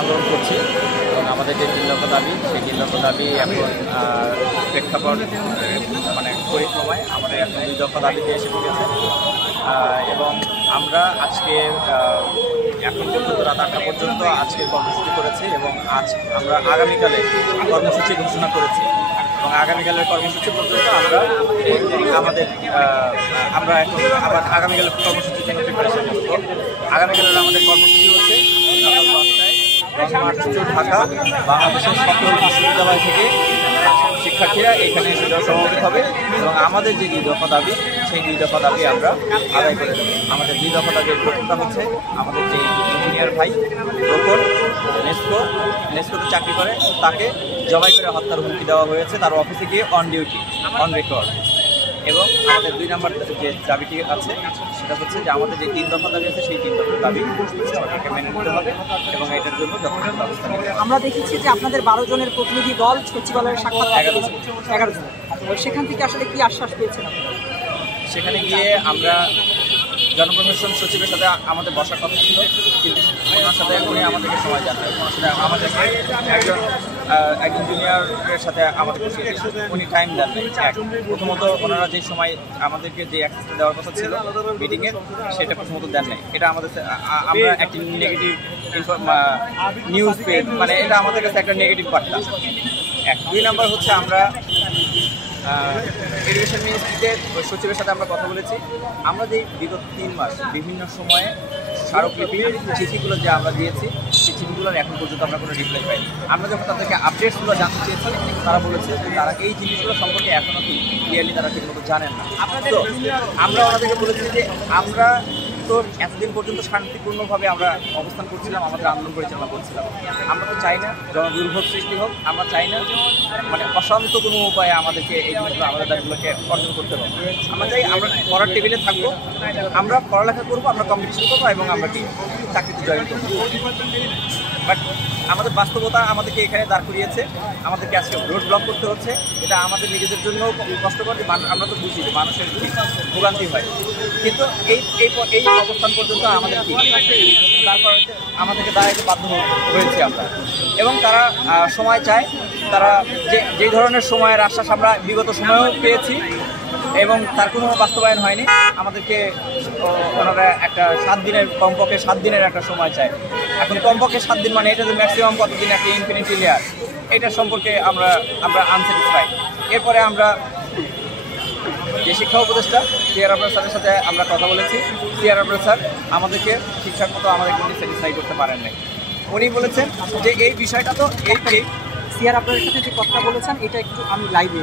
আন্দোলন করছি এবং আমাদের যে 3 দফা দাবি সেই 3 দফা দাবি এখন প্রেক্ষাপট মানে পরিক্রমায় আমাদের এখন 2 দফা দাবিতে এসে পড়েছে এবং আমরা আজকে এখন পর্যন্ত রাত 8টা পর্যন্ত আজকে কর্মসূচি করেছি এবং আজ আমরা আগামীকালে কর্মসূচি ঘোষণা করেছি এবং আগামীকালের কর্মসূচি পর্যন্ত আমরা এখন আবার আগামীকালের কর্মসূচির জন্য প্রিপারেশন করব। আগামীকালের আমাদের কর্মসূচি হচ্ছে সকাল 10টায় 10 মার্চ ঢাকা বাংলাদেশের সকল বিশ্ববিদ্যালয় থেকে শিক্ষার্থীরা এখানে এসে সমবেত হবে এবং আমাদের যে 2 দফা দাবি সেই 2 দফা দাবি আমরা আদায় করে দেব। আমাদের 2 দফা দাবির প্রথমটা হচ্ছে আমাদের যে ইঞ্জিনিয়ার ভাই রোকন নেসকোতে চাকরি করে তাকে জবাই করে হত্যার হুমকি দেওয়া হয়েছে তার অফিসে গিয়ে অন ডিউটি অন রেকর্ড। এবং আমাদের 2 নম্বর যে দাবিটি আছে সেটা হচ্ছে যে আমাদের যে 3 দফা দাবি আছে সেই 3 দফা দাবি সরকারকে মেনে নিতে হবে এবং এটার জন্য যথেষ্ট ব্যবস্থা নিতে হবে। আমরা দেখেছি যে আপনাদের 12 জনের প্রতিনিধি দল সচিবালয়ের সাক্ষাৎ 11 জন, সেখান থেকে আসলে কি আশ্বাস পেয়েছেন? সেখানে গিয়ে আমরা জনপ্রশাসন সচিবের সাথে আমাদের বসার কথা ছিল, কিন্তু ওনার সাথে উনি আমাদেরকে সময় দেন নাই। ওনার সাথে আমাদেরকে একজন জুনিয়রের সাথে আমাদের উনি টাইম দেন নাই। প্রথমত ওনারা যে সময় আমাদেরকে যে অ্যাক্সেসটা দেওয়ার কথা ছিল মিটিংয়ের সেটা প্রথমত দেন নাই। এটা আমাদের আমরা একটি নেগেটিভ নিউজ পেয়ে মানে এটা আমাদের কাছে একটা নেগেটিভ বার্তা। 2 নম্বর হচ্ছে আমরা এডুকেশন মিনিস্ট্রিতে সচিবের সাথে আমরা কথা বলেছি। আমরা যে বিগত 3 মাস বিভিন্ন সময়ে স্মারকলিপি চিঠিগুলো যে আমরা দিয়েছি সেই চিঠিগুলোর এখন পর্যন্ত আমরা কোনো রিপ্লাই পাইনি। আমরা যখন তাদেরকে আপডেটসগুলো জানতে চেয়েছি তারা বলেছে যে তারা এই জিনিসগুলো সম্পর্কে এখনও ক্লিয়ারলি তারা ঠিকমতো জানেন না। তো আমরা ওনাদেরকে বলেছি যে আমরা তো এতদিন পর্যন্ত শান্তিপূর্ণভাবে আমরা অবস্থান করছিলাম, আমাদের আন্দোলন পরিচালনা করছিলাম। আমরা তো চাই না জনদুর্ভোগ সৃষ্টি হোক, আমরা চাই না মানে অশান্ত কোনো উপায়ে আমাদেরকে এই জিনিসগুলো আমাদের দাবিগুলোকে অর্জন করতে হবে। আমরা চাই আমরা পড়ার টেবিলে থাকবো, আমরা পড়ালেখা করবো, আমরা কম্পিটিশন করবো এবং আমরা কি চাকরিতে জয়েন করবো। বাট আমাদের বাস্তবতা আমাদেরকে এখানে দাঁড় করিয়েছে, আমাদেরকে আজকে রোড ব্লক করতে হচ্ছে। এটা আমাদের নিজেদের জন্য কষ্টকর যে আমরা তো বুঝি যে মানুষের ভোগান্তি হয়, কিন্তু এই অবস্থান পর্যন্ত আমাদের কি তারপর আমাদেরকে দাঁড়াইতে বাধ্য হয়েছি আমরা। এবং তারা সময় চায়, তারা যেই ধরনের সময়ের আশ্বাস আমরা বিগত সময়েও পেয়েছি এবং তার কোনো বাস্তবায়ন হয়নি। আমাদেরকে ওনারা একটা 7 দিনের কমপক্ষে 7 দিনের একটা সময় চায়। এখন কমপক্ষে 7 দিন মানে এটা যে ম্যাক্সিমাম কতদিন একটা ইনফিনিটি লেয়ার, এটা সম্পর্কে আমরা আনস্যাটিসফাইড। এরপরে আমরা যে শিক্ষা উপদেষ্টা সিআর আবরার স্যারের সাথে আমরা কথা বলেছি। সিআর আবরার স্যার আমাদেরকে ঠিকঠাক মতো আমাদেরকে উনি স্যাটিসফাই করতে পারেন নাই। উনি বলেছেন যে এই বিষয়টা তো এই সিআর আবরারের সাথে যে কথা বলেছেন এটা একটু আমি লাইভে